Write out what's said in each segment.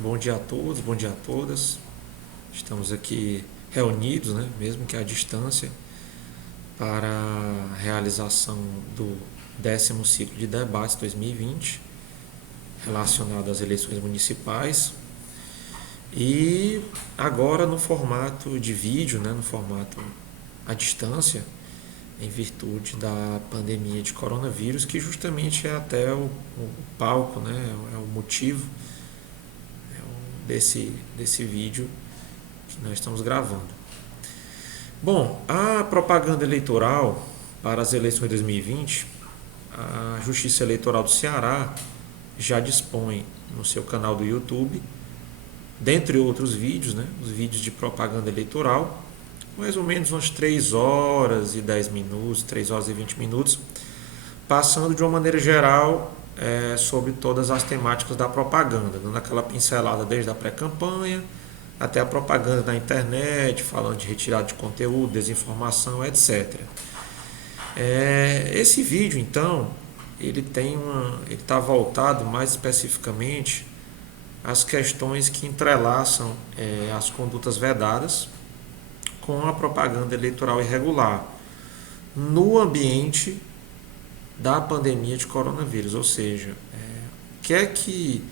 Bom dia a todos, bom dia a todas. Estamos aqui reunidos, né, mesmo que à distância, para a realização do 10º ciclo de debates 2020, relacionado às eleições municipais. E agora no formato de vídeo, né, no formato à distância, em virtude da pandemia de coronavírus, que justamente é até o palco, né, é o motivo desse vídeo que nós estamos gravando. Bom, a propaganda eleitoral para as eleições de 2020, a Justiça Eleitoral do Ceará já dispõe no seu canal do YouTube, dentre outros vídeos, né, os vídeos de propaganda eleitoral, mais ou menos umas 3 horas e 10 minutos, 3 horas e 20 minutos, passando de uma maneira geral sobre todas as temáticas da propaganda, dando aquela pincelada desde a pré-campanha até a propaganda na internet, falando de retirada de conteúdo, desinformação, etc. Esse vídeo, então, ele está voltado mais especificamente às questões que entrelaçam as condutas vedadas com a propaganda eleitoral irregular no ambiente da pandemia de coronavírus, ou seja, o que é que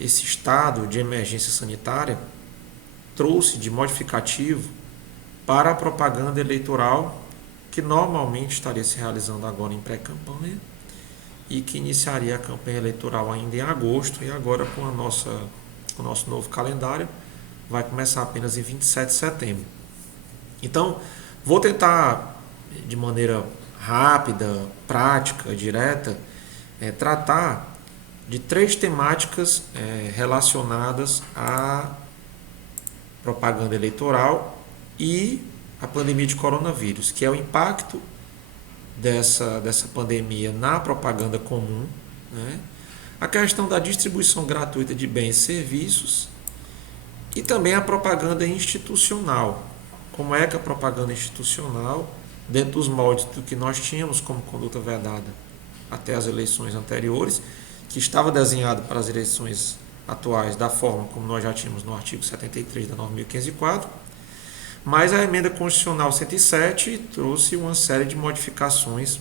esse estado de emergência sanitária trouxe de modificativo para a propaganda eleitoral que normalmente estaria se realizando agora em pré-campanha e que iniciaria a campanha eleitoral ainda em agosto, e agora com o nosso novo calendário vai começar apenas em 27 de setembro. Então, vou tentar de maneira rápida, prática, direta, tratar de 3 temáticas relacionadas à propaganda eleitoral e a pandemia de coronavírus, que é o impacto dessa pandemia na propaganda comum, né? A questão da distribuição gratuita de bens e serviços e também a propaganda institucional. Como é que a propaganda institucional, dentro dos moldes do que nós tínhamos como conduta vedada até as eleições anteriores, que estava desenhado para as eleições atuais da forma como nós já tínhamos no artigo 73 da norma 1504, mas a emenda constitucional 107 trouxe uma série de modificações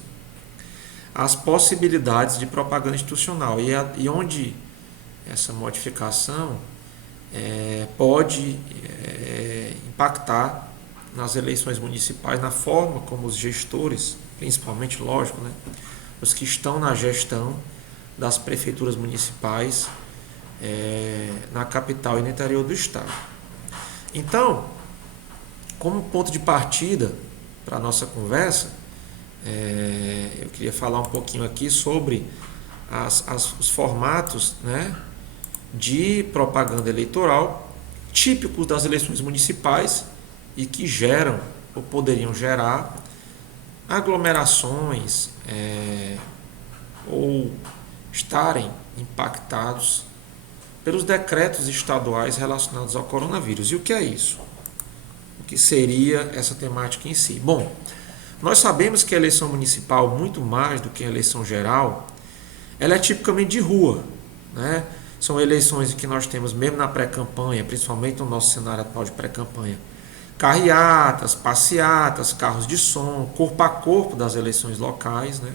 às possibilidades de propaganda institucional e onde essa modificação pode impactar nas eleições municipais, na forma como os gestores, principalmente, lógico, né, os que estão na gestão das prefeituras municipais na capital e no interior do estado. Então, como ponto de partida para a nossa conversa, eu queria falar um pouquinho aqui sobre os formatos, né, de propaganda eleitoral típicos das eleições municipais e que geram ou poderiam gerar aglomerações ou estarem impactados pelos decretos estaduais relacionados ao coronavírus. E o que é isso? O que seria essa temática em si? Bom, nós sabemos que a eleição municipal, muito mais do que a eleição geral, ela é tipicamente de rua, né? São eleições em que nós temos, mesmo na pré-campanha, principalmente no nosso cenário atual de pré-campanha, carreatas, passeatas, carros de som, corpo a corpo das eleições locais, né?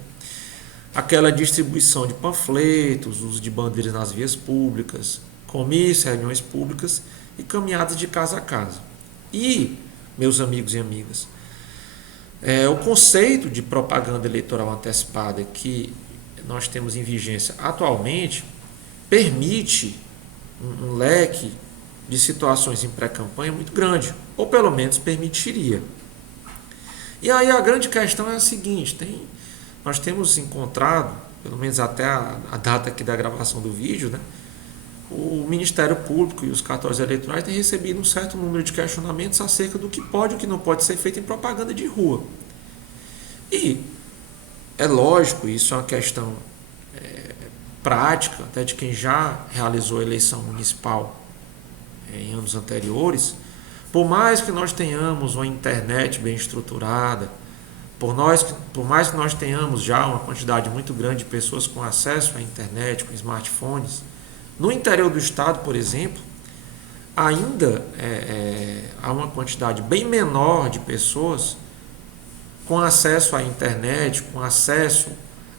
Aquela distribuição de panfletos, uso de bandeiras nas vias públicas, comícios, reuniões públicas e caminhadas de casa a casa. E, meus amigos e amigas, o conceito de propaganda eleitoral antecipada que nós temos em vigência atualmente permite um leque de situações em pré-campanha muito grande, ou pelo menos permitiria. E aí a grande questão é a seguinte: nós temos encontrado, pelo menos até a data aqui da gravação do vídeo, né, o Ministério Público e os cartórios eleitorais têm recebido um certo número de questionamentos acerca do que pode e o que não pode ser feito em propaganda de rua. E é lógico, isso é uma questão prática, até de quem já realizou a eleição municipal em anos anteriores. Por mais que nós tenhamos uma internet bem estruturada, por mais que nós tenhamos já uma quantidade muito grande de pessoas com acesso à internet, com smartphones, No interior do estado, por exemplo, ainda há uma quantidade bem menor de pessoas com acesso à internet, com acesso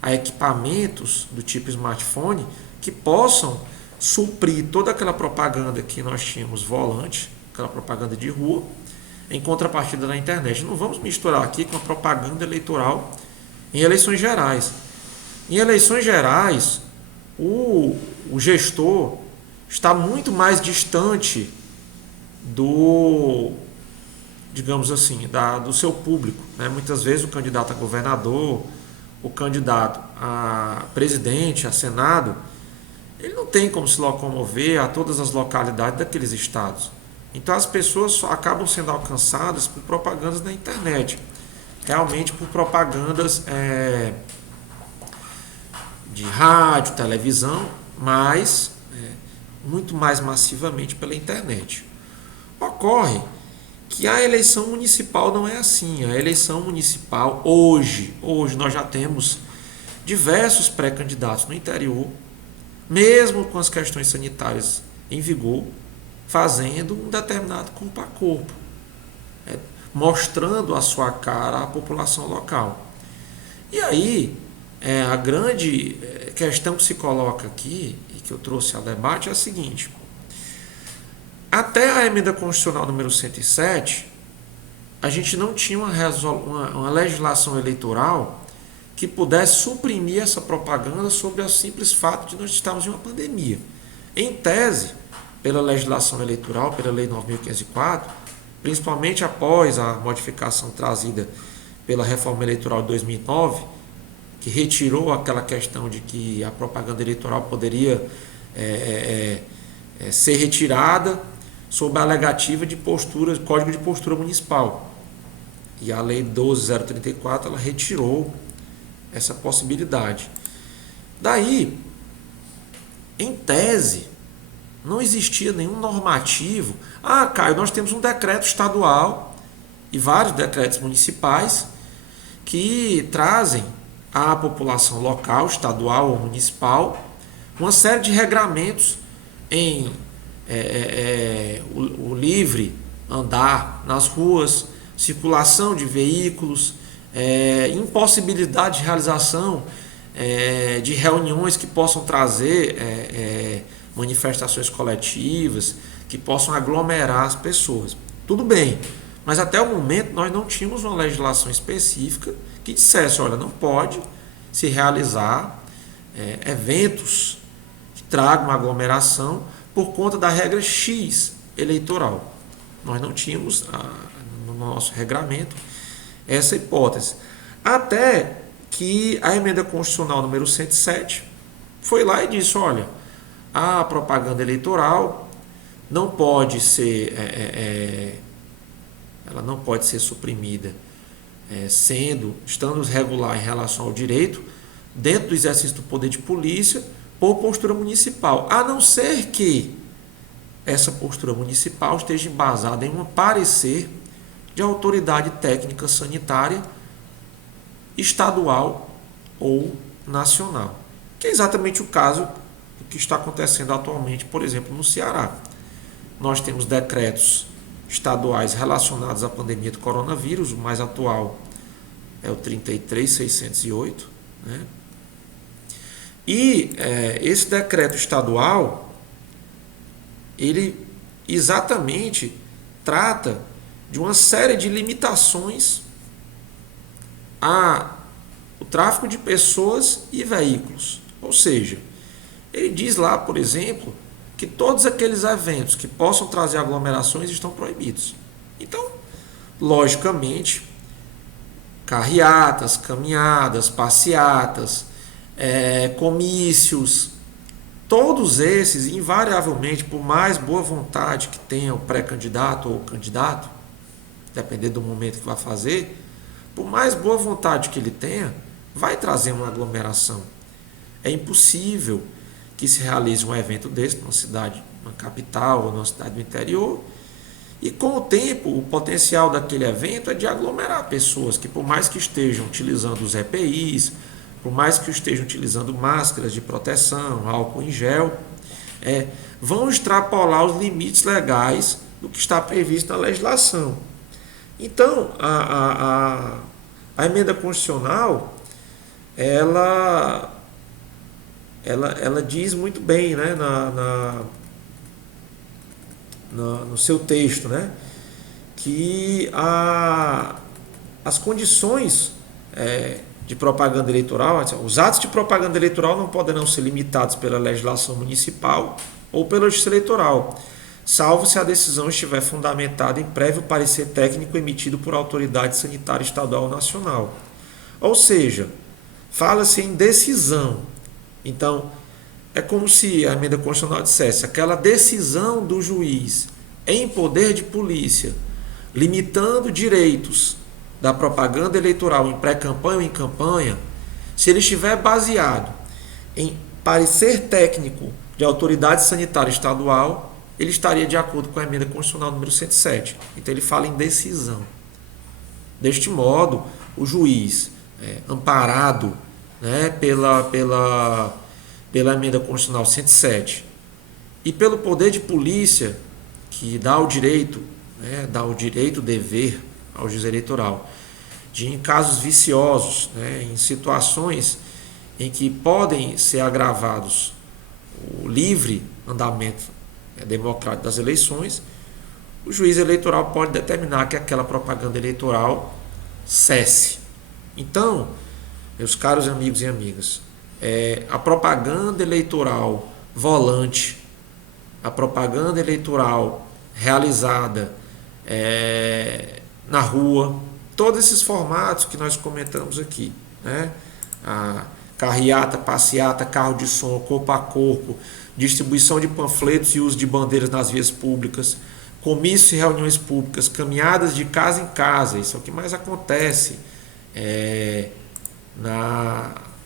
a equipamentos do tipo smartphone, que possam suprir toda aquela propaganda que nós tínhamos volante, aquela propaganda de rua, em contrapartida da internet. Não vamos misturar aqui com a propaganda eleitoral em eleições gerais. Em eleições gerais, o gestor está muito mais distante do, digamos assim, do seu público, né? Muitas vezes o candidato a governador, o candidato a presidente, a senado, ele não tem como se locomover a todas as localidades daqueles estados. Então as pessoas só acabam sendo alcançadas por propagandas na internet, realmente por propagandas de rádio, televisão, mas muito mais massivamente pela internet. Ocorre que a eleição municipal não é assim. A eleição municipal, hoje nós já temos diversos pré-candidatos no interior, mesmo com as questões sanitárias em vigor, fazendo um determinado corpo, mostrando a sua cara à população local. E aí, a grande questão que se coloca aqui, e que eu trouxe ao debate, é a seguinte: até a emenda constitucional número 107, a gente não tinha uma legislação eleitoral que pudesse suprimir essa propaganda sobre o simples fato de nós estarmos em uma pandemia. Em tese, pela legislação eleitoral, pela Lei 9.504, principalmente após a modificação trazida pela reforma eleitoral de 2009, que retirou aquela questão de que a propaganda eleitoral poderia ser retirada sob a alegativa de Código de Postura Municipal. E a Lei 12.034 ela retirou essa possibilidade. Daí, em tese, não existia nenhum normativo. Caio, nós temos um decreto estadual e vários decretos municipais que trazem à população local, estadual ou municipal, uma série de regramentos em o livre andar nas ruas, circulação de veículos, impossibilidade de realização de reuniões que possam trazer manifestações coletivas, que possam aglomerar as pessoas. Tudo bem, mas até o momento nós não tínhamos uma legislação específica que dissesse, olha, não pode se realizar eventos que tragam uma aglomeração por conta da regra X eleitoral. Nós não tínhamos no nosso regramento essa hipótese. Até que a emenda constitucional número 107 foi lá e disse, olha, a propaganda eleitoral não pode ser ela não pode ser suprimida estando regular em relação ao direito dentro do exercício do poder de polícia por postura municipal, a não ser que essa postura municipal esteja embasada em um parecer de autoridade técnica sanitária estadual ou nacional, que é exatamente o caso que está acontecendo atualmente, por exemplo, no Ceará. Nós temos decretos estaduais relacionados à pandemia do coronavírus, o mais atual é o 33.608, né? E esse decreto estadual, ele exatamente trata de uma série de limitações ao tráfego de pessoas e veículos. Ou seja, ele diz lá, por exemplo, que todos aqueles eventos que possam trazer aglomerações estão proibidos. Então, logicamente, carreatas, caminhadas, passeatas, comícios, todos esses, invariavelmente, por mais boa vontade que tenha o pré-candidato ou o candidato, dependendo do momento que vai fazer, por mais boa vontade que ele tenha, vai trazer uma aglomeração. É impossível que se realize um evento desse numa cidade, numa capital ou numa cidade do interior, e com o tempo o potencial daquele evento é de aglomerar pessoas que, por mais que estejam utilizando os EPIs, por mais que estejam utilizando máscaras de proteção, álcool em gel, vão extrapolar os limites legais do que está previsto na legislação. Então, a emenda constitucional, ela diz muito bem, né, no seu texto, né, que as condições de propaganda eleitoral, os atos de propaganda eleitoral não poderão ser limitados pela legislação municipal ou pela justiça eleitoral, salvo se a decisão estiver fundamentada em prévio parecer técnico emitido por autoridade sanitária estadual ou nacional. Ou seja, fala-se em decisão. Então, é como se a emenda constitucional dissesse: aquela decisão do juiz em poder de polícia, limitando direitos da propaganda eleitoral em pré-campanha ou em campanha, se ele estiver baseado em parecer técnico de autoridade sanitária estadual, ele estaria de acordo com a emenda constitucional número 107. Então ele fala em decisão. Deste modo, o juiz, amparado, né, pela emenda constitucional 107 e pelo poder de polícia, que dá o direito, o dever ao juiz eleitoral, de em casos viciosos, em situações em que podem ser agravados o livre andamento democrático das eleições, o juiz eleitoral pode determinar que aquela propaganda eleitoral cesse. Então, meus caros amigos e amigas, a propaganda eleitoral volante, a propaganda eleitoral realizada na rua, todos esses formatos que nós comentamos aqui, né? A carreata, passeata, carro de som, corpo a corpo, distribuição de panfletos e uso de bandeiras nas vias públicas, comícios e reuniões públicas, caminhadas de casa em casa, isso é o que mais acontece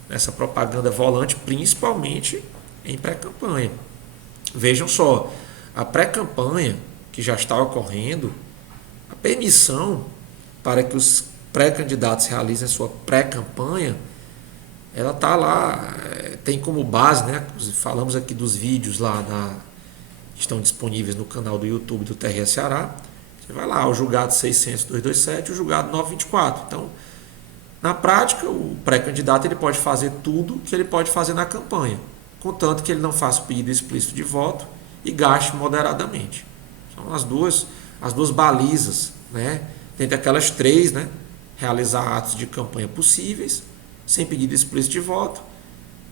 nessa propaganda volante, principalmente em pré-campanha. Vejam só, a pré-campanha que já está ocorrendo, a permissão para que os pré-candidatos realizem a sua pré-campanha, ela está lá, tem como base, né? Falamos aqui dos vídeos lá que estão disponíveis no canal do YouTube do TRE Ceará. Você vai lá, o julgado 600.227 e o julgado 924. Então, na prática, o pré-candidato ele pode fazer tudo que ele pode fazer na campanha, contanto que ele não faça o pedido explícito de voto e gaste moderadamente. São as duas balizas, né? Dentre aquelas três, né? Realizar atos de campanha possíveis, sem pedido explícito de voto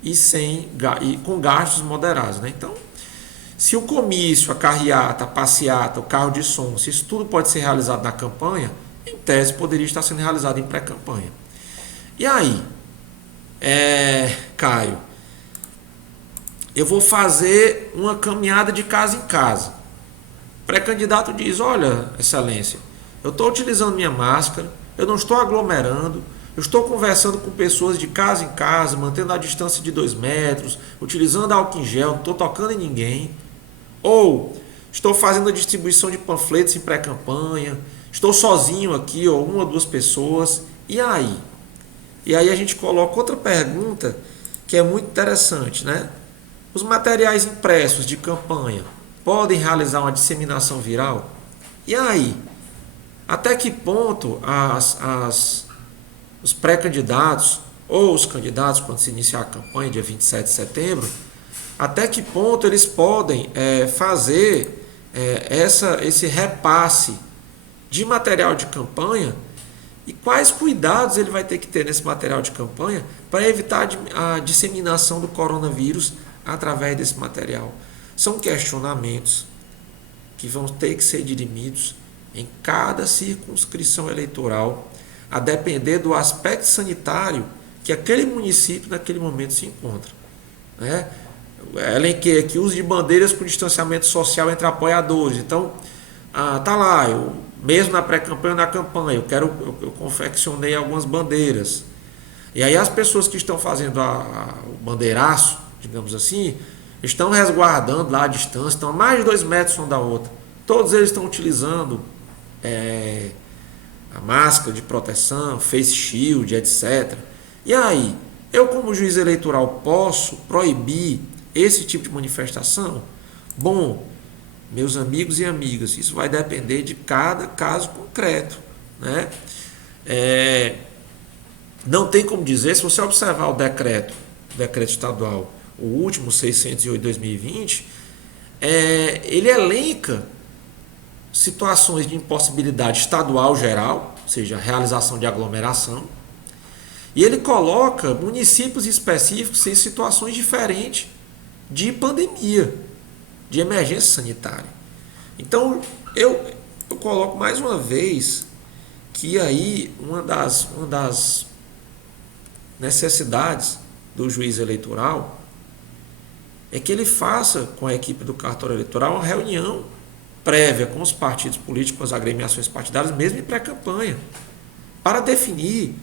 e com gastos moderados, né? Então, se o comício, a carreata, a passeata, o carro de som, se isso tudo pode ser realizado na campanha, em tese poderia estar sendo realizado em pré-campanha. E aí, Caio, eu vou fazer uma caminhada de casa em casa. O pré-candidato diz: olha, excelência, eu estou utilizando minha máscara, eu não estou aglomerando, eu estou conversando com pessoas de casa em casa, mantendo a distância de 2 metros, utilizando álcool em gel, não estou tocando em ninguém. Ou estou fazendo a distribuição de panfletos em pré-campanha, estou sozinho aqui, ou 1 ou 2 pessoas. E aí? E aí a gente coloca outra pergunta que é muito interessante, né? Os materiais impressos de campanha podem realizar uma disseminação viral? E aí? Até que ponto os pré-candidatos ou os candidatos, quando se iniciar a campanha, dia 27 de setembro, até que ponto eles podem fazer esse repasse de material de campanha e quais cuidados ele vai ter que ter nesse material de campanha para evitar a disseminação do coronavírus através desse material. São questionamentos que vão ter que ser dirimidos em cada circunscrição eleitoral, a depender do aspecto sanitário que aquele município naquele momento se encontra, né? Elenquei aqui uso de bandeiras com distanciamento social entre apoiadores. Então, tá lá, eu mesmo na pré-campanha ou na campanha, eu confeccionei algumas bandeiras. E aí as pessoas que estão fazendo o bandeiraço, digamos assim, estão resguardando lá a distância, estão a mais de 2 metros um da outra. Todos eles estão utilizando a máscara de proteção, face shield, etc. E aí, eu como juiz eleitoral posso proibir esse tipo de manifestação? Bom, meus amigos e amigas, isso vai depender de cada caso concreto, né? Não tem como dizer, se você observar o decreto estadual, o último 608/2020, ele elenca situações de impossibilidade estadual geral, ou seja, a realização de aglomeração, e ele coloca municípios específicos em situações diferentes de pandemia, de emergência sanitária. Então, eu coloco mais uma vez que aí uma das necessidades do juiz eleitoral é que ele faça com a equipe do cartório eleitoral uma reunião prévia com os partidos políticos, com as agremiações partidárias, mesmo em pré-campanha, para definir,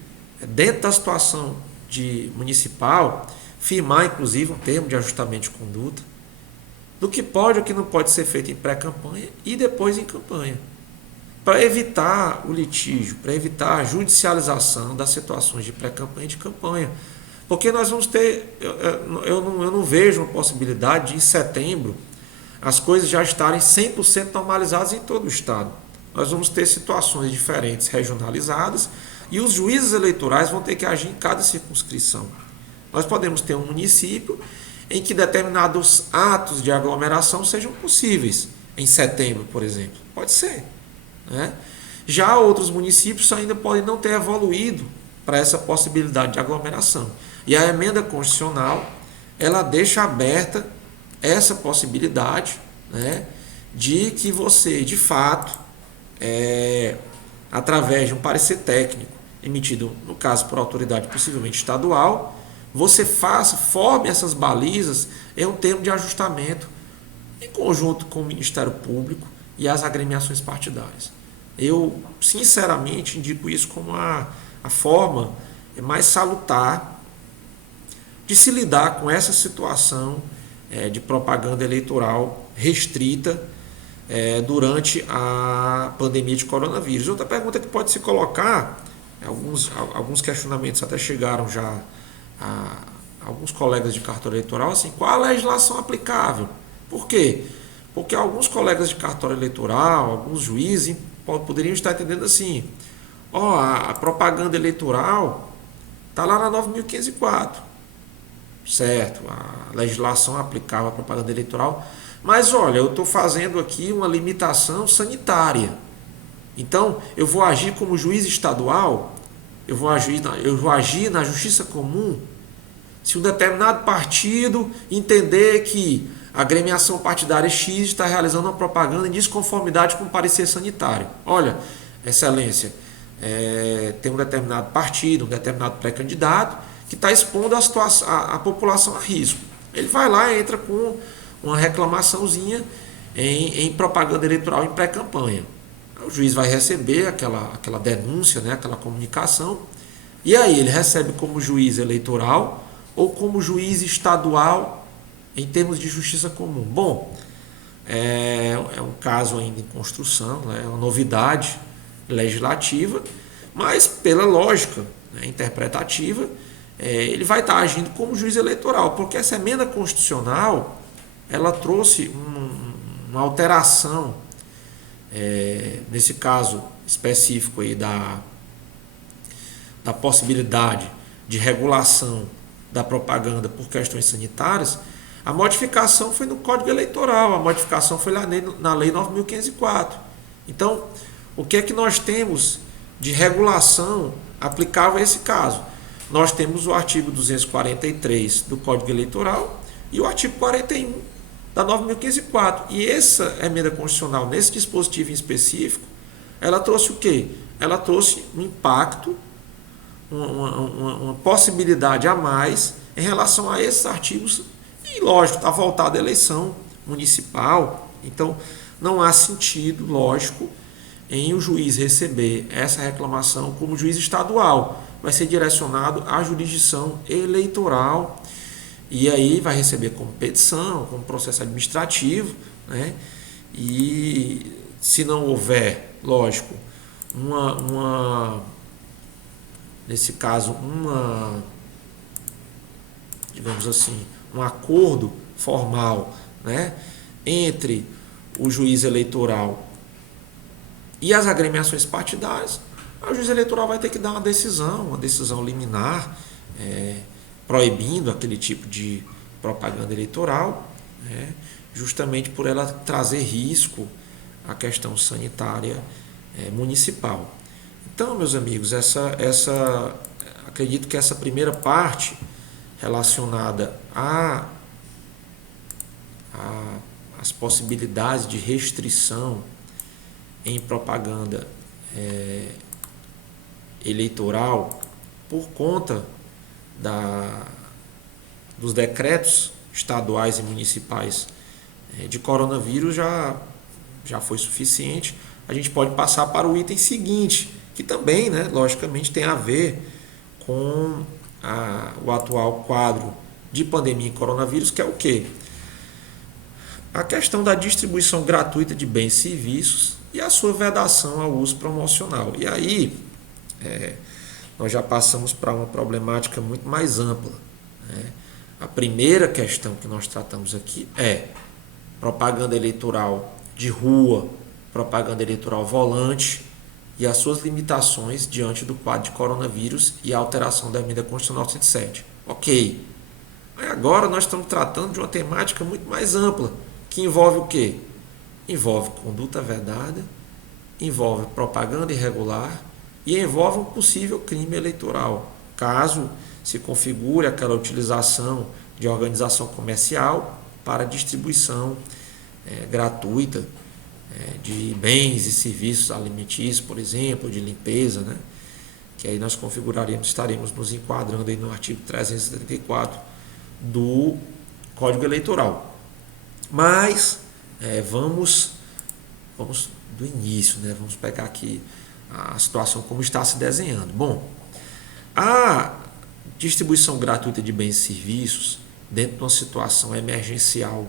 dentro da situação de municipal, firmar inclusive um termo de ajustamento de conduta, do que pode ou que não pode ser feito em pré-campanha e depois em campanha, para evitar o litígio, para evitar a judicialização das situações de pré-campanha e de campanha. Porque nós vamos ter, eu não vejo uma possibilidade de em setembro as coisas já estarem 100% normalizadas em todo o estado. Nós vamos ter situações diferentes, regionalizadas, e os juízes eleitorais vão ter que agir em cada circunscrição. Nós podemos ter um município em que determinados atos de aglomeração sejam possíveis, em setembro, por exemplo. Pode ser, né? Já outros municípios ainda podem não ter evoluído para essa possibilidade de aglomeração. E a emenda constitucional, ela deixa aberta essa possibilidade, né, de que você, de fato, através de um parecer técnico emitido, no caso, por autoridade possivelmente estadual, você forme essas balizas em um termo de ajustamento em conjunto com o Ministério Público e as agremiações partidárias. Eu, sinceramente, indico isso como a forma mais salutar de se lidar com essa situação de propaganda eleitoral restrita durante a pandemia de coronavírus. Outra pergunta que pode se colocar, alguns questionamentos até chegaram já a alguns colegas de cartório eleitoral, assim, qual a legislação aplicável? Por quê? Porque alguns colegas de cartório eleitoral, alguns juízes, poderiam estar entendendo assim, a propaganda eleitoral está lá na 9.504, certo, a legislação aplicava a propaganda eleitoral, mas olha, eu estou fazendo aqui uma limitação sanitária, então eu vou agir como juiz estadual, eu vou agir na justiça comum, se um determinado partido entender que a agremiação partidária X está realizando uma propaganda em desconformidade com o parecer sanitário. Olha, excelência, tem um determinado partido, um determinado pré-candidato que está expondo a população a risco. Ele vai lá e entra com uma reclamaçãozinha em propaganda eleitoral em pré-campanha. O juiz vai receber aquela denúncia, né, aquela comunicação, e aí ele recebe como juiz eleitoral ou como juiz estadual em termos de justiça comum. Bom, é um caso ainda em construção, né, é uma novidade legislativa, mas pela lógica, né, interpretativa, ele vai estar agindo como juiz eleitoral, porque essa emenda constitucional ela trouxe uma alteração, nesse caso específico aí da possibilidade de regulação da propaganda por questões sanitárias. A modificação foi no Código Eleitoral, a modificação foi lá na Lei 9.504. Então, o que é que nós temos de regulação aplicável a esse caso? Nós temos o artigo 243 do Código Eleitoral e o artigo 41 da 9.504. E essa emenda constitucional, nesse dispositivo em específico, ela trouxe o quê? Ela trouxe um impacto, uma possibilidade a mais em relação a esses artigos. E, lógico, está voltado à eleição municipal. Então, não há sentido, lógico, em o juiz receber essa reclamação como juiz estadual. Vai ser direcionado à jurisdição eleitoral e aí vai receber como petição, como processo administrativo, né? E se não houver, lógico, nesse caso, digamos assim, um acordo formal, né, entre o juiz eleitoral e as agremiações partidárias, o juiz eleitoral vai ter que dar uma decisão liminar, proibindo aquele tipo de propaganda eleitoral, né, justamente por ela trazer risco à questão sanitária municipal. Então, meus amigos, acredito que essa primeira parte relacionada às possibilidades de restrição em propaganda eleitoral por conta dos decretos estaduais e municipais de coronavírus já foi suficiente. A gente pode passar para o item seguinte, que também, né, logicamente, tem a ver com o atual quadro de pandemia em coronavírus, que é o quê? A questão da distribuição gratuita de bens e serviços e a sua vedação ao uso promocional. E aí, nós já passamos para uma problemática muito mais ampla, né? A primeira questão que nós tratamos aqui é propaganda eleitoral de rua, propaganda eleitoral volante e as suas limitações diante do quadro de coronavírus e a alteração da emenda constitucional 107. Ok. Mas agora nós estamos tratando de uma temática muito mais ampla, que envolve o quê? Envolve conduta vedada, envolve propaganda irregular e envolve um possível crime eleitoral, caso se configure aquela utilização de organização comercial para distribuição gratuita de bens e serviços alimentícios, por exemplo, de limpeza, né? Que aí nós estaremos nos enquadrando aí no artigo 374 do Código Eleitoral. Mas vamos do início, né? Vamos pegar aqui a situação como está se desenhando. Bom, a distribuição gratuita de bens e serviços dentro de uma situação emergencial,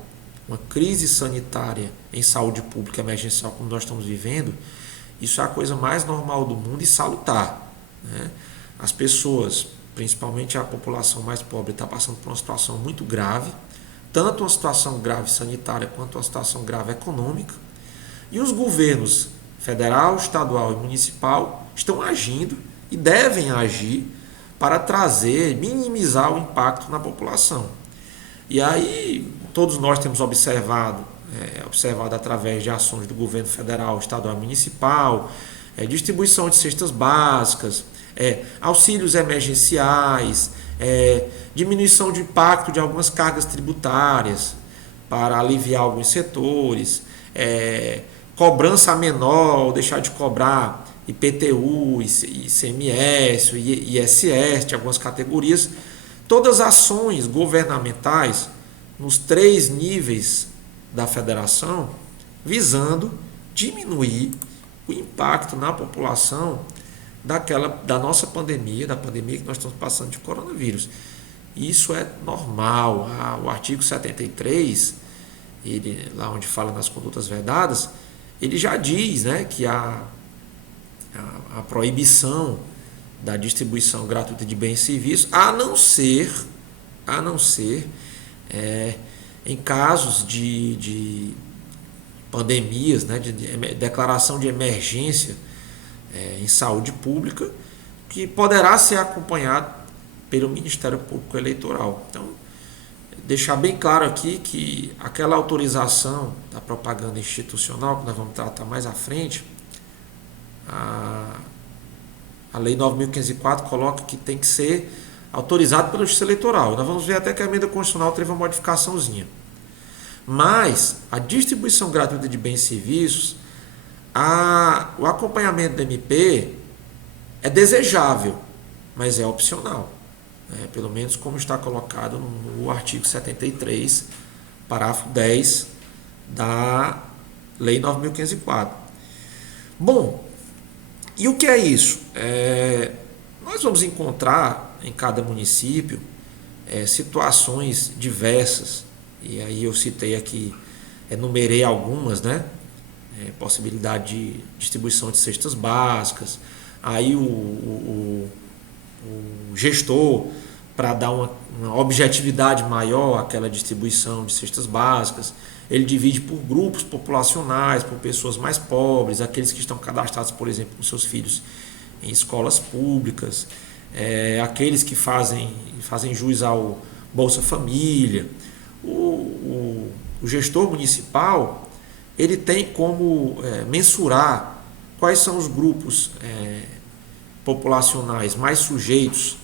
uma crise sanitária em saúde pública emergencial como nós estamos vivendo, isso é a coisa mais normal do mundo e salutar, né? As pessoas, principalmente a população mais pobre, está passando por uma situação muito grave, tanto uma situação grave sanitária quanto uma situação grave econômica, e os governos federal, estadual e municipal estão agindo e devem agir para minimizar o impacto na população. E aí todos nós temos observado através de ações do governo federal, estadual e municipal, distribuição de cestas básicas, auxílios emergenciais, diminuição de impacto de algumas cargas tributárias para aliviar alguns setores, cobrança menor, ou deixar de cobrar IPTU, ICMS, ISS de algumas categorias, todas as ações governamentais nos 3 níveis da federação, visando diminuir o impacto na população da nossa pandemia, da pandemia que nós estamos passando de coronavírus. Isso é normal. O artigo 73, lá onde fala nas condutas vedadas, ele já diz, né, que a proibição da distribuição gratuita de bens e serviços, a não ser em casos de pandemias, né, de declaração de emergência em saúde pública, que poderá ser acompanhado pelo Ministério Público Eleitoral. Então, deixar bem claro aqui que aquela autorização da propaganda institucional, que nós vamos tratar mais à frente, a Lei 9.504 coloca que tem que ser autorizado pela Justiça Eleitoral. Nós vamos ver até que a emenda constitucional teve uma modificaçãozinha. Mas a distribuição gratuita de bens e serviços, o acompanhamento do MP é desejável, mas é opcional. Pelo menos como está colocado no artigo 73, parágrafo 10 da Lei 9.504. Bom, e o que é isso? Nós vamos encontrar em cada município situações diversas, e aí eu citei aqui, enumerei algumas, né? Possibilidade de distribuição de cestas básicas, aí o gestor para dar uma objetividade maior àquela distribuição de cestas básicas. Ele divide por grupos populacionais, por pessoas mais pobres, aqueles que estão cadastrados, por exemplo, com seus filhos em escolas públicas, aqueles que fazem jus ao Bolsa Família. O gestor municipal, ele tem como mensurar quais são os grupos populacionais mais sujeitos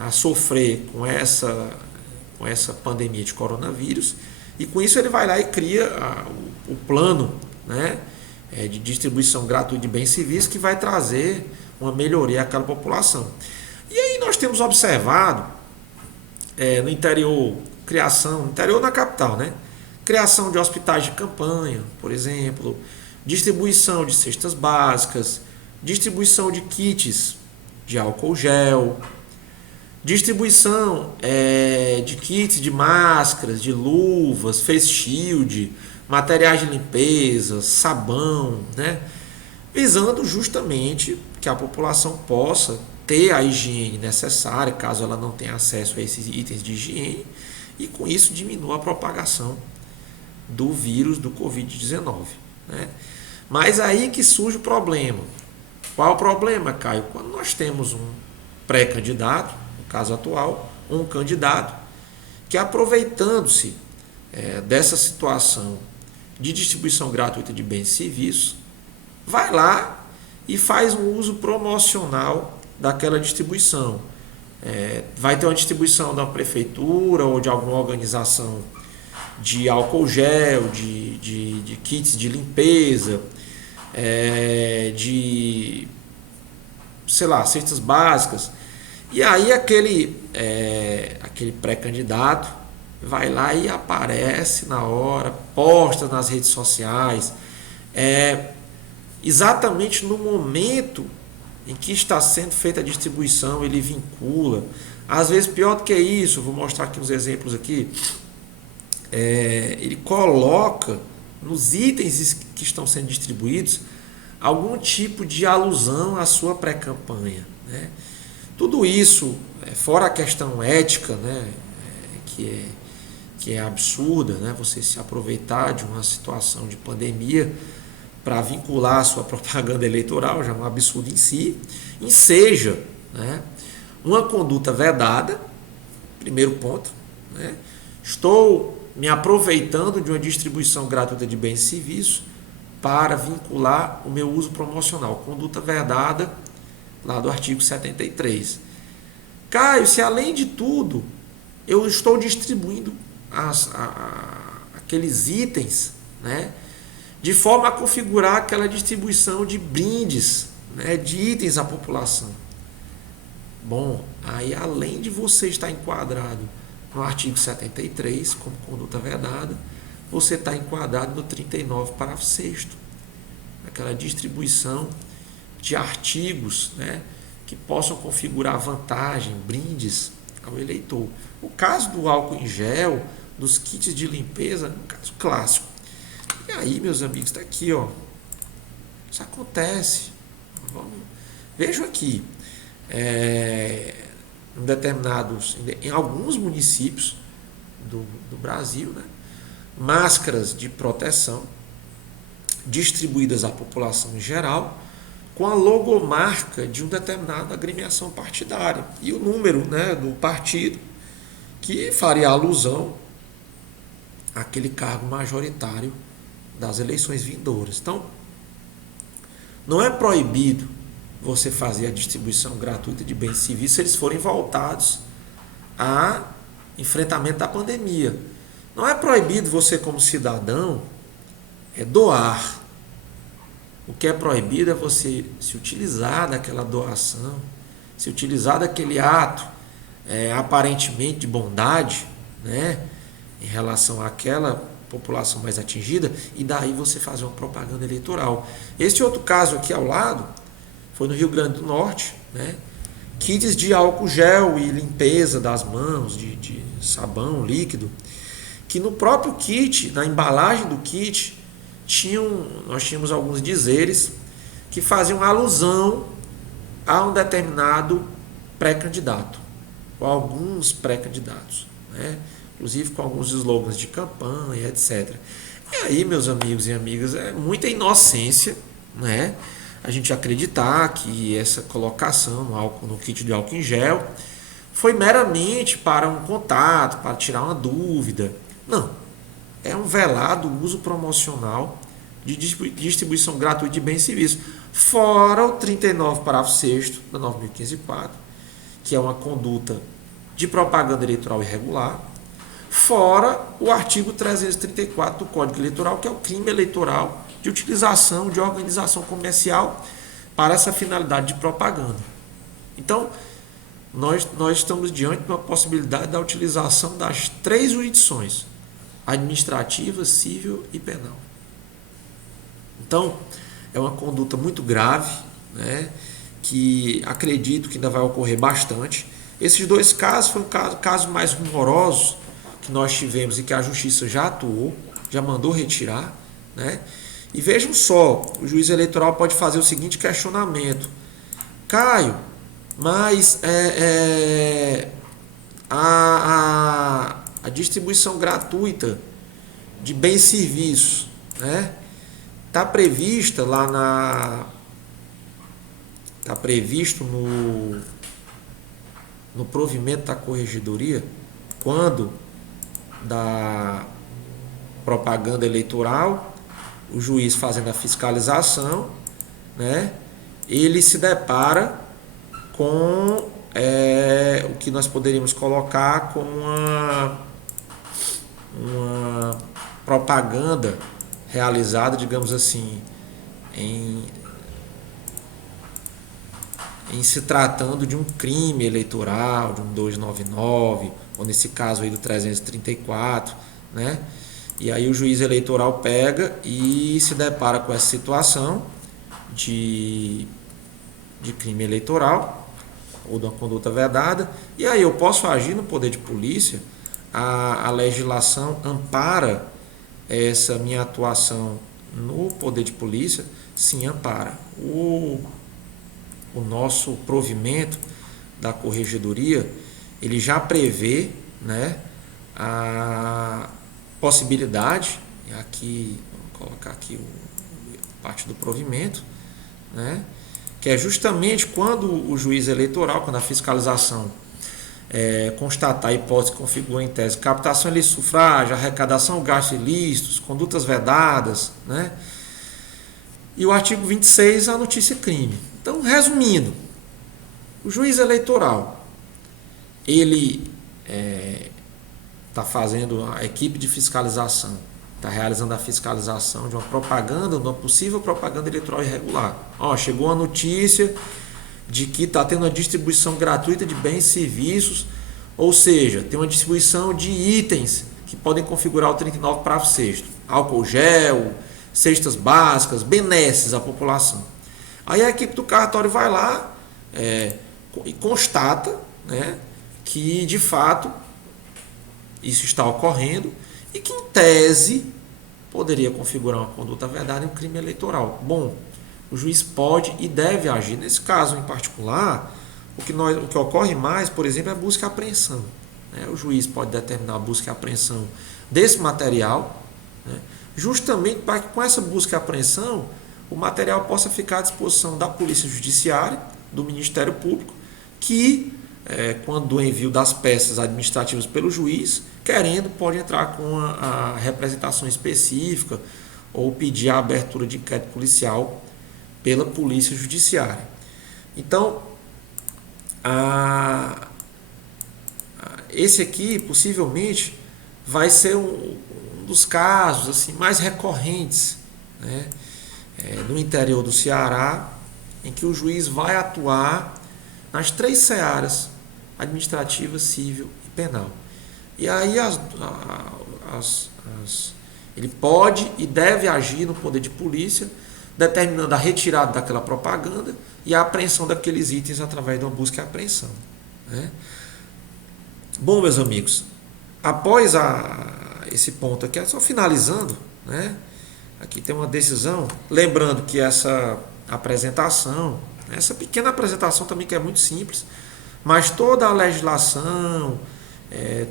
a sofrer com essa pandemia de coronavírus, e com isso ele vai lá e cria o plano, né, de distribuição gratuita de bens civis, que vai trazer uma melhoria àquela população. E aí nós temos observado no interior, no interior na capital, né, criação de hospitais de campanha, por exemplo, distribuição de cestas básicas, distribuição de kits de álcool gel, distribuição de kits de máscaras, de luvas, face shield, materiais de limpeza, sabão, né? Visando justamente que a população possa ter a higiene necessária, caso ela não tenha acesso a esses itens de higiene, e com isso diminua a propagação do vírus do Covid-19, né? Mas aí que surge o problema. Qual o problema, Caio? Quando nós temos um pré-candidato, no caso atual, um candidato que, aproveitando-se dessa situação de distribuição gratuita de bens e serviços, vai lá e faz um uso promocional daquela distribuição. Vai ter uma distribuição da prefeitura ou de alguma organização de álcool gel, de kits de limpeza, de, sei lá, cestas básicas. E aí aquele pré-candidato vai lá e aparece na hora, posta nas redes sociais, exatamente no momento em que está sendo feita a distribuição, ele vincula. Às vezes, pior do que isso, vou mostrar aqui uns exemplos aqui, ele coloca nos itens que estão sendo distribuídos algum tipo de alusão à sua pré-campanha, né? Tudo isso, fora a questão ética, né, que é absurda, né, você se aproveitar de uma situação de pandemia para vincular a sua propaganda eleitoral, já é um absurdo em si, enseja, né, uma conduta vedada, primeiro ponto, né, estou me aproveitando de uma distribuição gratuita de bens e serviços para vincular o meu uso promocional, conduta vedada, lá do artigo 73. Caio, se além de tudo eu estou distribuindo aqueles itens, né, de forma a configurar aquela distribuição de brindes, né, de itens à população. Bom, aí além de você estar enquadrado no artigo 73 como conduta vedada, você está enquadrado no 39, parágrafo 6º, aquela distribuição de artigos, né, que possam configurar vantagem, brindes ao eleitor. O caso do álcool em gel, dos kits de limpeza, é um caso clássico. E aí, meus amigos, está aqui, ó. Isso acontece. Vejam aqui. Em alguns municípios do Brasil, né, máscaras de proteção distribuídas à população em geral, com a logomarca de uma determinada agremiação partidária e o número, né, do partido que faria alusão àquele cargo majoritário das eleições vindouras. Então, não é proibido você fazer a distribuição gratuita de bens civis se eles forem voltados a enfrentamento da pandemia. Não é proibido você, como cidadão, doar. O que é proibido é você se utilizar daquela doação, se utilizar daquele ato aparentemente de bondade, né, em relação àquela população mais atingida, e daí você fazer uma propaganda eleitoral. Este outro caso aqui ao lado foi no Rio Grande do Norte, né, kits de álcool gel e limpeza das mãos, de sabão líquido, que no próprio kit, na embalagem do kit, nós tínhamos alguns dizeres que faziam alusão a um determinado pré-candidato. com alguns pré-candidatos, né? Inclusive com alguns slogans de campanha, etc. E aí, meus amigos e amigas, é muita inocência, né? A gente acreditar que essa colocação no kit de álcool em gel foi meramente para um contato, para tirar uma dúvida. Não, é um velado uso promocional de distribuição gratuita de bens e serviços, fora o 39, parágrafo 6º da 9.015/4, que é uma conduta de propaganda eleitoral irregular, fora o artigo 334 do Código Eleitoral, que é o crime eleitoral de utilização de organização comercial para essa finalidade de propaganda. Então, nós estamos diante de uma possibilidade da utilização das 3 jurisdições: administrativa, civil e penal. Então, é uma conduta muito grave, né, que acredito que ainda vai ocorrer bastante. Esses 2 casos foram casos mais rumorosos que nós tivemos e que a Justiça já atuou, já mandou retirar, né? E vejam só, o juiz eleitoral pode fazer o seguinte questionamento: Caio, mas a distribuição gratuita de bens e serviços, né, está prevista lá está previsto no provimento da corregedoria, quando da propaganda eleitoral, o juiz fazendo a fiscalização, né, ele se depara com o que nós poderíamos colocar como uma propaganda realizada, digamos assim, em se tratando de um crime eleitoral, de um 299, ou nesse caso aí do 334, né? E aí o juiz eleitoral pega e se depara com essa situação de crime eleitoral ou de uma conduta vedada, e aí eu posso agir no poder de polícia. A legislação ampara essa minha atuação no poder de polícia? Sim, ampara. O nosso provimento da corregedoria, ele já prevê, né, a possibilidade, aqui, vamos colocar aqui parte do provimento, né, que é justamente quando o juiz eleitoral, quando a fiscalização constatar a hipótese que configura em tese captação ilícita de sufrágio, arrecadação, gastos ilícitos, condutas vedadas, né, e o artigo 26, a notícia crime. Então, resumindo, o juiz eleitoral, ele está fazendo a equipe de fiscalização, está realizando a fiscalização de uma propaganda, de uma possível propaganda eleitoral irregular. Chegou a notícia de que está tendo uma distribuição gratuita de bens e serviços, ou seja, tem uma distribuição de itens que podem configurar o 39, parágrafo 6º, álcool gel, cestas básicas, benesses à população. Aí a equipe do cartório vai lá e constata, né, que de fato isso está ocorrendo e que em tese poderia configurar uma conduta vedada em um crime eleitoral. Bom, o juiz pode e deve agir. Nesse caso em particular, o que ocorre mais, por exemplo, é a busca e apreensão, né? O juiz pode determinar a busca e apreensão desse material, né, justamente para que com essa busca e apreensão o material possa ficar à disposição da Polícia Judiciária, do Ministério Público, que, quando do envio das peças administrativas pelo juiz, querendo, pode entrar com a representação específica ou pedir a abertura de inquérito policial pela Polícia Judiciária. Então, esse aqui, possivelmente, vai ser um dos casos assim, mais recorrentes, né, no interior do Ceará, em que o juiz vai atuar nas 3 searas: administrativa, civil e penal. E aí ele pode e deve agir no poder de polícia, determinando a retirada daquela propaganda e a apreensão daqueles itens através de uma busca e apreensão, né? Bom, meus amigos, após esse ponto aqui, só finalizando, né? Aqui tem uma decisão, lembrando que essa apresentação, essa pequena apresentação também, que é muito simples, Mas toda a legislação,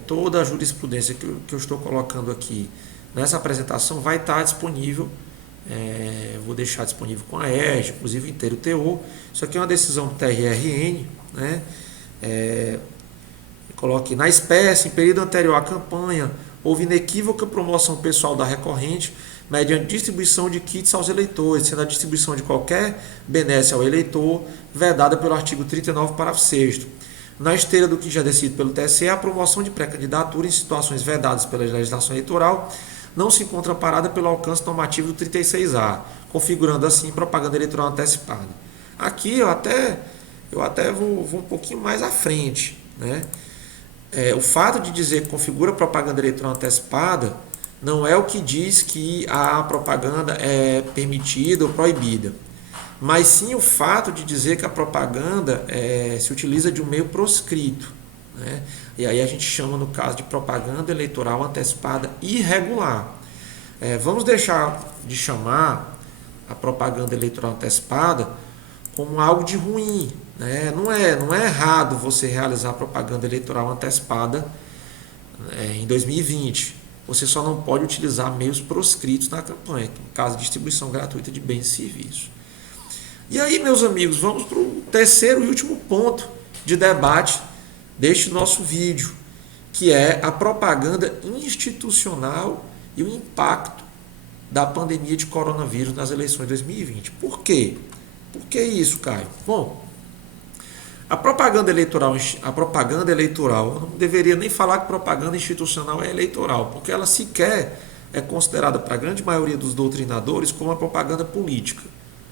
toda a jurisprudência que eu estou colocando aqui nessa apresentação vai estar disponível. Vou deixar disponível com a ERJ, inclusive inteiro o teor. Isso aqui é uma decisão do TRRN, né? Coloque na espécie, em período anterior à campanha, houve inequívoca promoção pessoal da recorrente mediante distribuição de kits aos eleitores, sendo a distribuição de qualquer benesse ao eleitor vedada pelo artigo 39, parágrafo 6º. Na esteira do que já decidido pelo TSE, a promoção de pré-candidatura em situações vedadas pela legislação eleitoral não se encontra parada pelo alcance normativo do 36A, configurando assim propaganda eleitoral antecipada. Aqui eu até vou um pouquinho mais à frente, né? O fato de dizer que configura propaganda eleitoral antecipada não é o que diz que a propaganda é permitida ou proibida, mas sim o fato de dizer que a propaganda se utiliza de um meio proscrito, né? E aí a gente chama, no caso, de propaganda eleitoral antecipada irregular. Vamos deixar de chamar a propaganda eleitoral antecipada como algo de ruim, né? Não é errado você realizar propaganda eleitoral antecipada em 2020. Você só não pode utilizar meios proscritos na campanha, no caso de distribuição gratuita de bens e serviços. E aí, meus amigos, vamos para o terceiro e último ponto de debate deste nosso vídeo, que é a propaganda institucional e o impacto da pandemia de coronavírus nas eleições de 2020. Por quê? Por que isso, Caio? Bom, a propaganda eleitoral, eu não deveria nem falar que propaganda institucional é eleitoral, porque ela sequer é considerada para a grande maioria dos doutrinadores como uma propaganda política.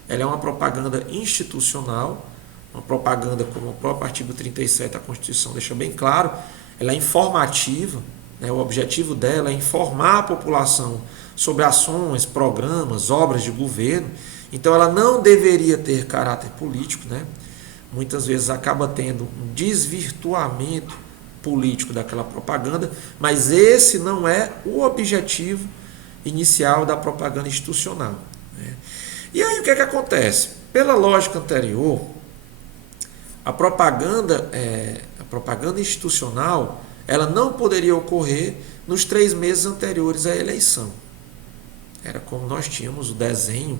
Ela é uma propaganda institucional, uma propaganda, como o próprio artigo 37 da Constituição deixa bem claro, ela é informativa, né? O objetivo dela é informar a população sobre ações, programas, obras de governo. Então ela não deveria ter caráter político, né? Muitas vezes acaba tendo um desvirtuamento político daquela propaganda, mas esse não é o objetivo inicial da propaganda institucional, né? E aí o que acontece? Pela lógica anterior, a propaganda institucional ela não poderia ocorrer nos 3 meses anteriores à eleição. Era como nós tínhamos o desenho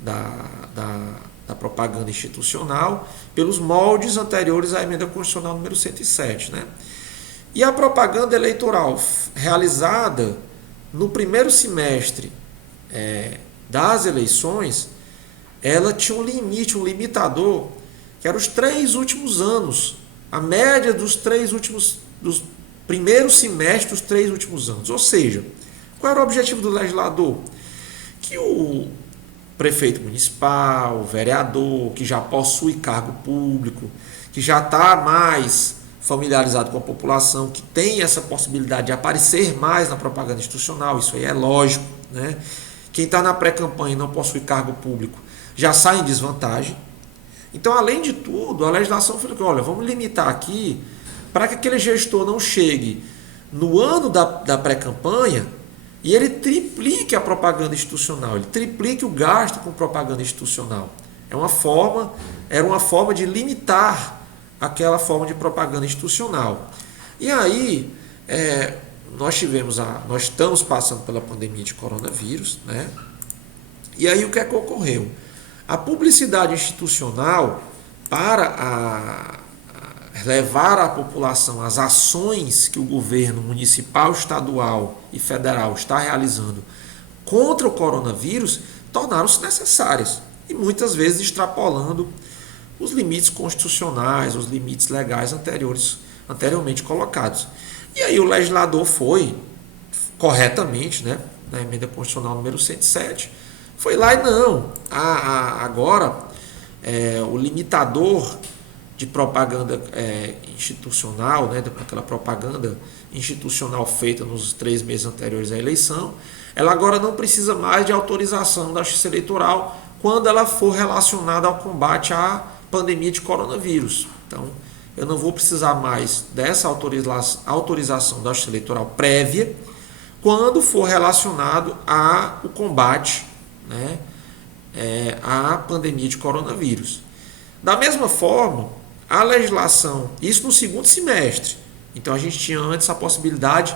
da propaganda institucional pelos moldes anteriores à emenda constitucional número 107, né? E a propaganda eleitoral realizada no primeiro semestre das eleições, ela tinha um limite, um limitador, que era os 3 últimos anos, a média dos primeiros semestres dos 3 últimos anos. Ou seja, qual era o objetivo do legislador? Que o prefeito municipal, o vereador, que já possui cargo público, que já está mais familiarizado com a população, que tem essa possibilidade de aparecer mais na propaganda institucional, isso aí é lógico, né? Quem está na pré-campanha e não possui cargo público já sai em desvantagem. Então, além de tudo, a legislação falou que, olha, vamos limitar aqui para que aquele gestor não chegue no ano da pré-campanha e ele triplique a propaganda institucional, ele triplique o gasto com propaganda institucional. Era uma forma de limitar aquela forma de propaganda institucional. E aí, nós estamos passando pela pandemia de coronavírus, né? E aí o que ocorreu? A publicidade institucional, para levar à população as ações que o governo municipal, estadual e federal está realizando contra o coronavírus, tornaram-se necessárias e muitas vezes extrapolando os limites constitucionais, os limites legais anteriormente colocados. E aí o legislador foi, corretamente, né, na emenda constitucional número 107, foi lá e não, agora o limitador de propaganda institucional, né, daquela propaganda institucional feita nos 3 meses anteriores à eleição, ela agora não precisa mais de autorização da Justiça Eleitoral quando ela for relacionada ao combate à pandemia de coronavírus. Então, eu não vou precisar mais dessa autorização da Justiça Eleitoral prévia quando for relacionado ao combate, né, à pandemia de coronavírus. Da mesma forma, a legislação, isso no segundo semestre. Então a gente tinha antes a possibilidade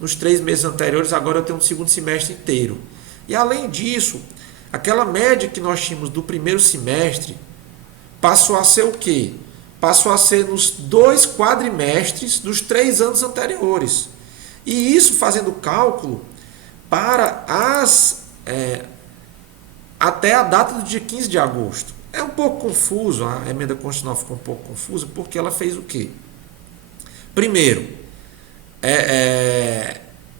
nos 3 meses anteriores, agora eu tenho um segundo semestre inteiro. E além disso, aquela média que nós tínhamos do primeiro semestre passou a ser o quê? Passou a ser nos 2 quadrimestres dos 3 anos anteriores. E isso fazendo cálculo para até a data do dia 15 de agosto. É um pouco confuso, a emenda constitucional ficou um pouco confusa, porque ela fez o quê? Primeiro,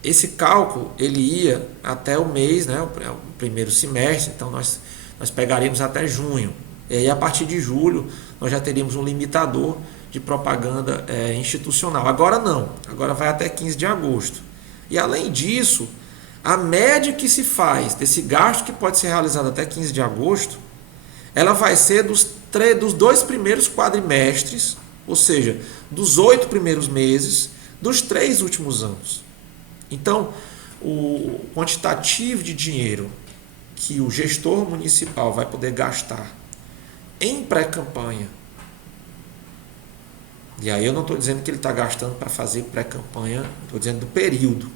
esse cálculo ele ia até o mês, né, o primeiro semestre, então nós pegaríamos até junho. E aí, a partir de julho, nós já teríamos um limitador de propaganda institucional. Agora não, agora vai até 15 de agosto. E além disso, a média que se faz desse gasto que pode ser realizado até 15 de agosto, ela vai ser dos 2 primeiros quadrimestres, ou seja, dos 8 primeiros meses dos 3 últimos anos. Então, o quantitativo de dinheiro que o gestor municipal vai poder gastar em pré-campanha, e aí eu não estou dizendo que ele está gastando para fazer pré-campanha, estou dizendo do período.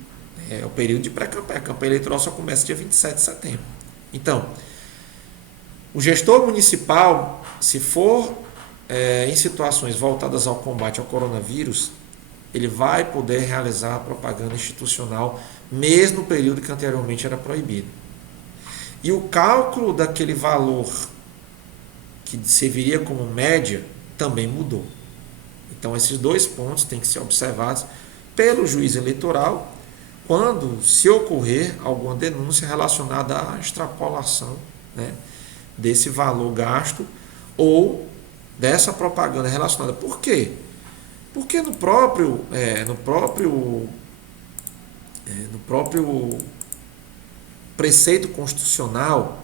É o período de pré-campanha. A campanha eleitoral só começa dia 27 de setembro. Então, o gestor municipal, se for em situações voltadas ao combate ao coronavírus, ele vai poder realizar a propaganda institucional mesmo no período que anteriormente era proibido. E o cálculo daquele valor que serviria como média também mudou. Então, esses 2 pontos têm que ser observados pelo juiz eleitoral quando se ocorrer alguma denúncia relacionada à extrapolação, né, desse valor gasto ou dessa propaganda relacionada. Por quê? Porque no próprio preceito constitucional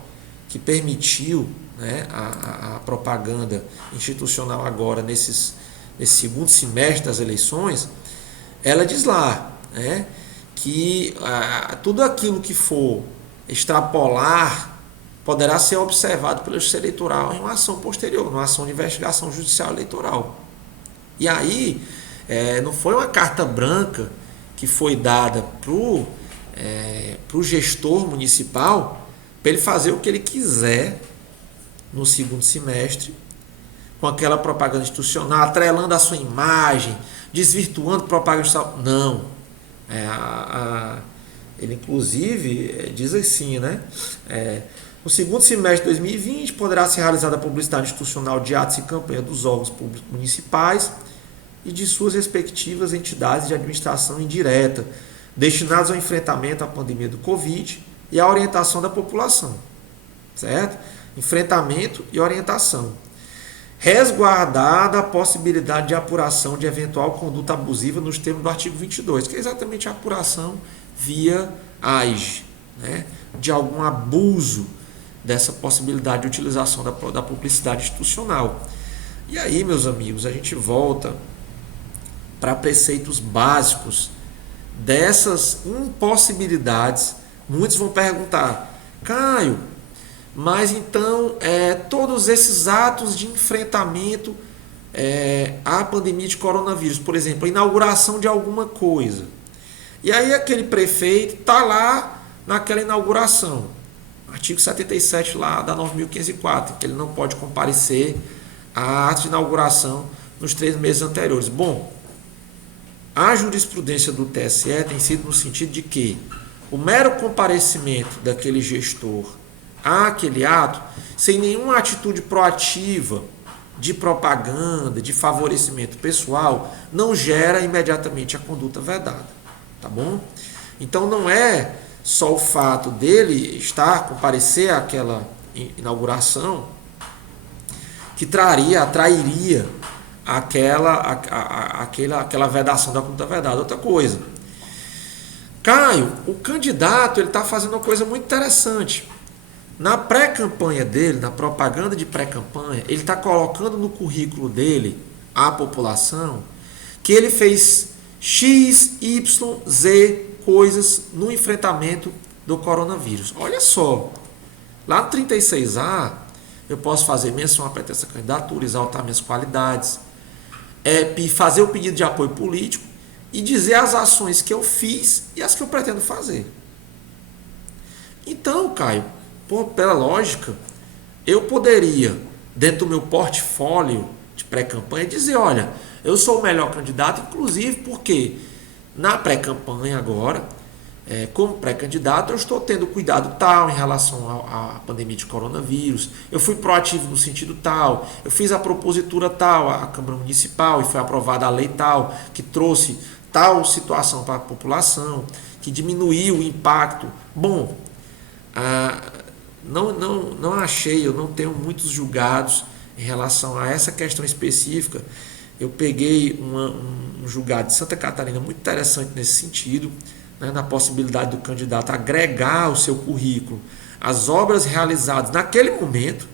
que permitiu, né, a propaganda institucional agora nesse segundo semestre das eleições, ela diz lá, né, que tudo aquilo que for extrapolar poderá ser observado pela Justiça Eleitoral em uma ação posterior, numa ação de investigação judicial eleitoral. E aí, não foi uma carta branca que foi dada para o gestor municipal para ele fazer o que ele quiser no segundo semestre, com aquela propaganda institucional, atrelando a sua imagem, desvirtuando propaganda institucional. Não. Ele, inclusive, diz assim, né? No segundo semestre de 2020, poderá ser realizada a publicidade institucional de atos e campanha dos órgãos públicos municipais e de suas respectivas entidades de administração indireta, destinados ao enfrentamento à pandemia do Covid e à orientação da população. Certo? Enfrentamento e orientação. Resguardada a possibilidade de apuração de eventual conduta abusiva nos termos do artigo 22, que é exatamente a apuração via AIGE, né, de algum abuso dessa possibilidade de utilização da publicidade institucional. E aí, meus amigos, a gente volta para preceitos básicos dessas impossibilidades. Muitos vão perguntar: Caio, mas então todos esses atos de enfrentamento à pandemia de coronavírus, por exemplo, a inauguração de alguma coisa, e aí aquele prefeito está lá naquela inauguração, artigo 77 lá da 9.504, que ele não pode comparecer a atos de inauguração nos 3 meses anteriores. Bom, a jurisprudência do TSE tem sido no sentido de que o mero comparecimento daquele gestor àquele ato, sem nenhuma atitude proativa de propaganda, de favorecimento pessoal, não gera imediatamente a conduta vedada. Tá bom? Então não é só o fato dele comparecer àquela inauguração que atrairia aquela vedação da conduta vedada. Outra coisa, Caio, o candidato está fazendo uma coisa muito interessante. Na pré-campanha dele, na propaganda de pré-campanha, ele está colocando no currículo dele, à população, que ele fez X, Y, Z coisas no enfrentamento do coronavírus. Olha só, lá no 36A, eu posso fazer menção à pretensa candidatura, exaltar minhas qualidades, fazer o pedido de apoio político e dizer as ações que eu fiz e as que eu pretendo fazer. Então, Caio, pela lógica, eu poderia, dentro do meu portfólio de pré-campanha, dizer, olha, eu sou o melhor candidato, inclusive porque na pré-campanha agora, como pré-candidato, eu estou tendo cuidado tal em relação à pandemia de coronavírus, eu fui proativo no sentido tal, eu fiz a propositura tal à Câmara Municipal e foi aprovada a lei tal, que trouxe tal situação para a população, que diminuiu o impacto. Bom, não achei, eu não tenho muitos julgados em relação a essa questão específica. Eu peguei um julgado de Santa Catarina muito interessante nesse sentido, né, na possibilidade do candidato agregar ao seu currículo as obras realizadas naquele momento,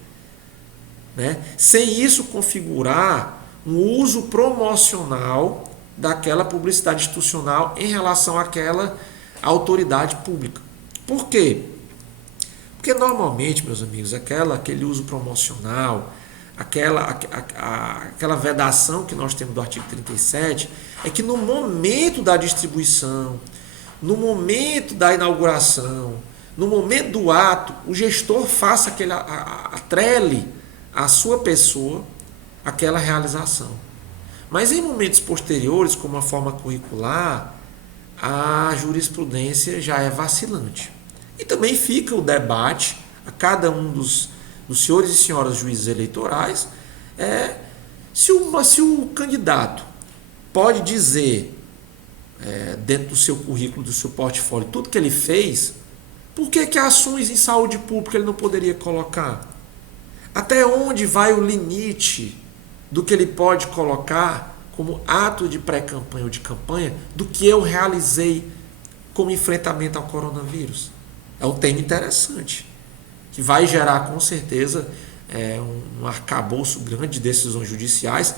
né, sem isso configurar um uso promocional daquela publicidade institucional em relação àquela autoridade pública. Por quê? Porque normalmente, meus amigos, aquele uso promocional, aquela vedação que nós temos do artigo 37, é que no momento da distribuição, no momento da inauguração, no momento do ato, o gestor faça atrele à sua pessoa aquela realização. Mas em momentos posteriores, como a forma curricular, a jurisprudência já é vacilante. E também fica o debate a cada um dos senhores e senhoras juízes eleitorais se o candidato pode dizer dentro do seu currículo, do seu portfólio, tudo que ele fez, por que ações em saúde pública ele não poderia colocar? Até onde vai o limite do que ele pode colocar como ato de pré-campanha ou de campanha do que eu realizei como enfrentamento ao coronavírus? É um tema interessante, que vai gerar com certeza um arcabouço grande de decisões judiciais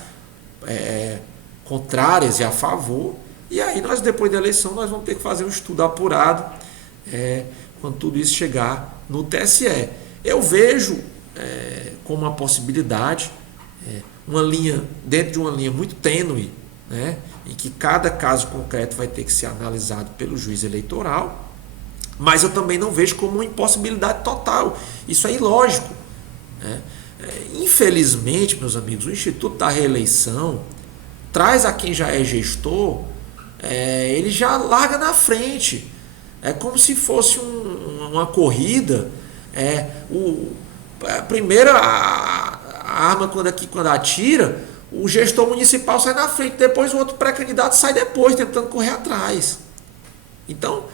contrárias e a favor, e aí nós depois da eleição nós vamos ter que fazer um estudo apurado quando tudo isso chegar no TSE. Eu vejo como uma possibilidade, uma linha, dentro de uma linha muito tênue, né, em que cada caso concreto vai ter que ser analisado pelo juiz eleitoral, mas eu também não vejo como uma impossibilidade total. Isso é ilógico, né? Infelizmente, meus amigos, o Instituto da Reeleição traz a quem já é gestor, ele já larga na frente. É como se fosse uma corrida. Primeiro a arma quando atira, o gestor municipal sai na frente, depois o outro pré-candidato sai depois, tentando correr atrás. Então,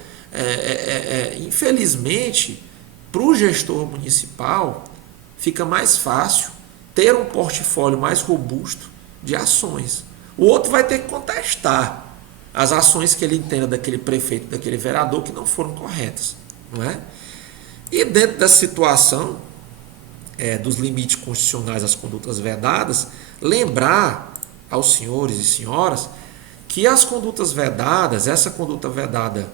infelizmente, para o gestor municipal, fica mais fácil ter um portfólio mais robusto de ações. O outro vai ter que contestar as ações que ele entenda daquele prefeito, daquele vereador, que não foram corretas. Não é? E dentro dessa situação, dos limites constitucionais às condutas vedadas, lembrar aos senhores e senhoras que as condutas vedadas, essa conduta vedada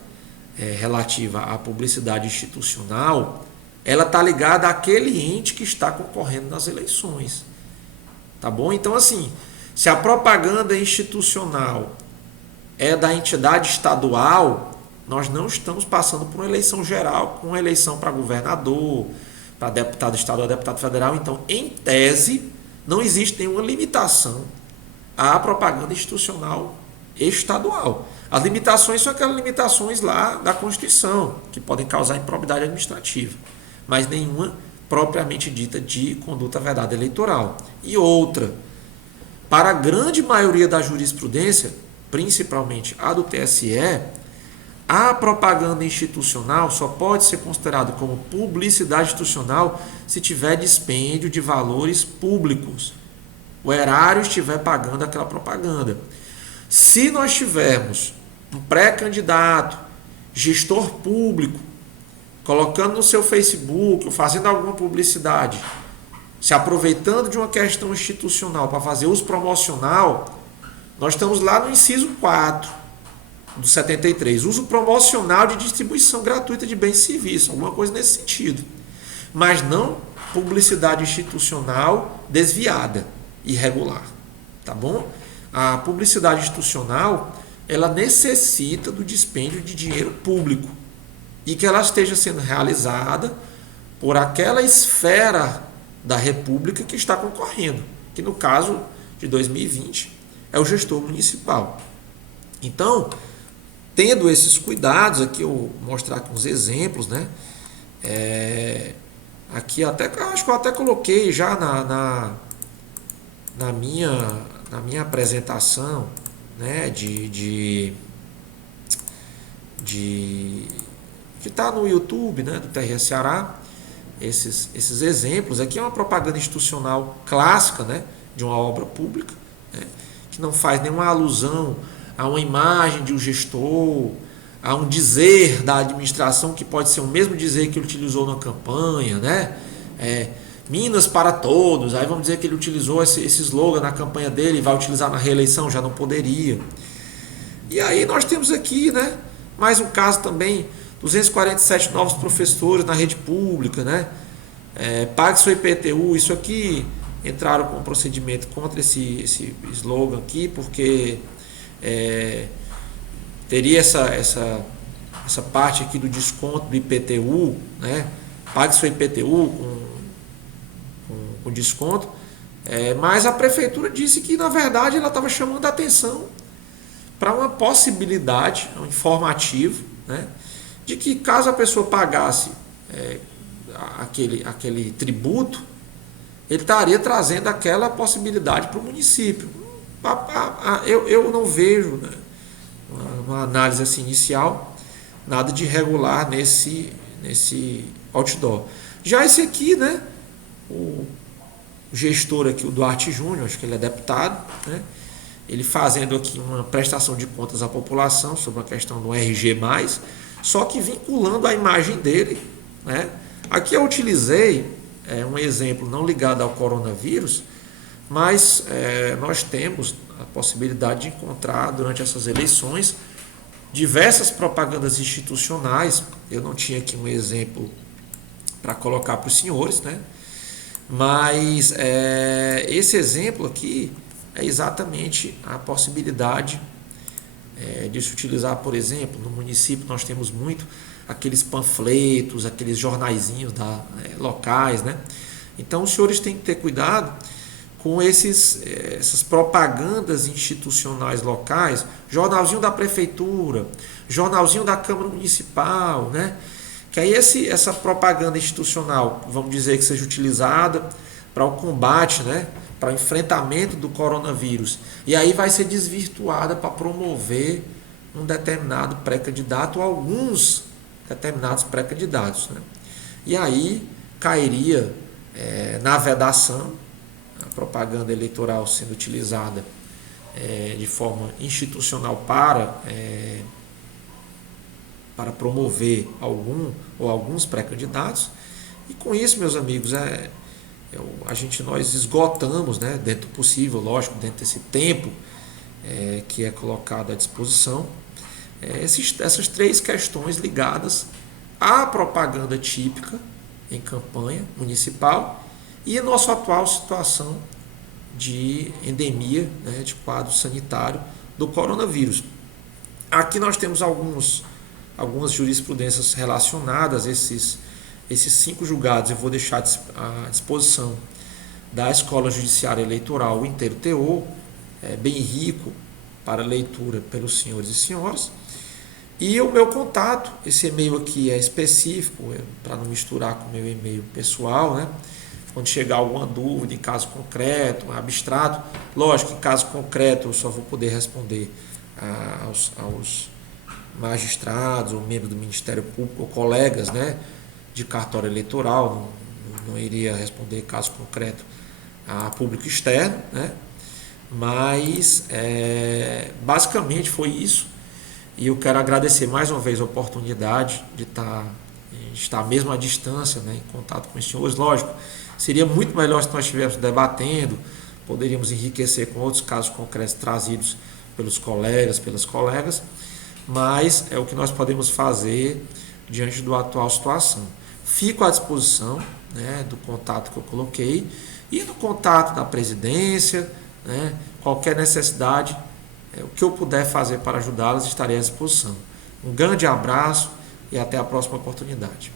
relativa à publicidade institucional, ela está ligada àquele ente que está concorrendo nas eleições. Tá bom? Então, assim, se a propaganda institucional é da entidade estadual, nós não estamos passando por uma eleição geral, com uma eleição para governador, para deputado estadual, deputado federal. Então, em tese, não existe nenhuma limitação à propaganda institucional estadual. As limitações são aquelas limitações lá da Constituição, que podem causar improbidade administrativa, mas nenhuma propriamente dita de conduta vedada eleitoral. E outra, para a grande maioria da jurisprudência, principalmente a do TSE, a propaganda institucional só pode ser considerada como publicidade institucional se tiver dispêndio de valores públicos. O erário estiver pagando aquela propaganda. Se nós tivermos um pré-candidato, gestor público, colocando no seu Facebook, ou fazendo alguma publicidade, se aproveitando de uma questão institucional para fazer uso promocional, nós estamos lá no inciso 4 do 73, uso promocional de distribuição gratuita de bens e serviços, alguma coisa nesse sentido. Mas não publicidade institucional desviada, irregular. Tá bom? a publicidade institucional, ela necessita do dispêndio de dinheiro público e que ela esteja sendo realizada por aquela esfera da República que está concorrendo, que no caso de 2020 é o gestor municipal. Então, tendo esses cuidados, aqui eu vou mostrar aqui uns exemplos, né? Aqui acho que eu até coloquei já na minha apresentação, né? Que está no YouTube, né? Do TRE Ceará, esses exemplos. Aqui é uma propaganda institucional clássica, né? De uma obra pública, né? Que não faz nenhuma alusão a uma imagem de um gestor, a um dizer da administração que pode ser o mesmo dizer que ele utilizou na campanha, né? Minas para todos, aí vamos dizer que ele utilizou esse slogan na campanha dele e vai utilizar na reeleição, já não poderia. E aí nós temos aqui, né, mais um caso também, 247 novos professores na rede pública, né? Pague seu IPTU, isso aqui entraram com um procedimento contra esse slogan aqui, porque teria essa parte aqui do desconto do IPTU, né? Pague seu IPTU com desconto, mas a prefeitura disse que na verdade ela estava chamando a atenção para uma possibilidade, um informativo, né? De que caso a pessoa pagasse aquele tributo, ele estaria trazendo aquela possibilidade para o município. Eu não vejo, né, uma análise assim inicial, nada de irregular nesse outdoor. Já esse aqui, né, o gestor aqui, o Duarte Júnior, acho que ele é deputado, né, ele fazendo aqui uma prestação de contas à população sobre a questão do RG+, só que vinculando a imagem dele, né. Aqui eu utilizei um exemplo não ligado ao coronavírus, mas nós temos a possibilidade de encontrar durante essas eleições diversas propagandas institucionais. Eu não tinha aqui um exemplo para colocar para os senhores, né? Mas esse exemplo aqui é exatamente a possibilidade de se utilizar, por exemplo, no município nós temos muito aqueles panfletos, aqueles jornaizinhos locais, né? Então os senhores têm que ter cuidado com essas propagandas institucionais locais, jornalzinho da prefeitura, jornalzinho da Câmara Municipal, né? Que aí essa propaganda institucional, vamos dizer que seja utilizada para o combate, né? Para o enfrentamento do coronavírus. E aí vai ser desvirtuada para promover um determinado pré-candidato ou alguns determinados pré-candidatos, né? E aí cairia na vedação a propaganda eleitoral sendo utilizada de forma institucional para promover algum ou alguns pré-candidatos. E com isso, meus amigos, nós esgotamos, né, dentro do possível, lógico, dentro desse tempo que é colocado à disposição, essas três questões ligadas à propaganda típica em campanha municipal e a nossa atual situação de endemia, né, de quadro sanitário do coronavírus. Aqui nós temos algumas jurisprudências relacionadas a esses 5 julgados. Eu vou deixar à disposição da Escola Judiciária Eleitoral o inteiro teor, bem rico para leitura pelos senhores e senhoras. E o meu contato, esse e-mail aqui é específico, para não misturar com o meu e-mail pessoal, né? Quando chegar alguma dúvida em caso concreto, abstrato, lógico que em caso concreto eu só vou poder responder aos magistrados ou membros do Ministério Público ou colegas, né, de cartório eleitoral, não iria responder caso concreto a público externo, né? Mas basicamente foi isso. E eu quero agradecer mais uma vez a oportunidade de estar mesmo à distância, né, em contato com os senhores. Lógico, seria muito melhor se nós estivéssemos debatendo, poderíamos enriquecer com outros casos concretos trazidos pelos colegas, pelas colegas, mas é o que nós podemos fazer diante da atual situação. Fico à disposição, né, do contato que eu coloquei e do contato da presidência, né? Qualquer necessidade, o que eu puder fazer para ajudá-las, estarei à disposição. Um grande abraço e até a próxima oportunidade.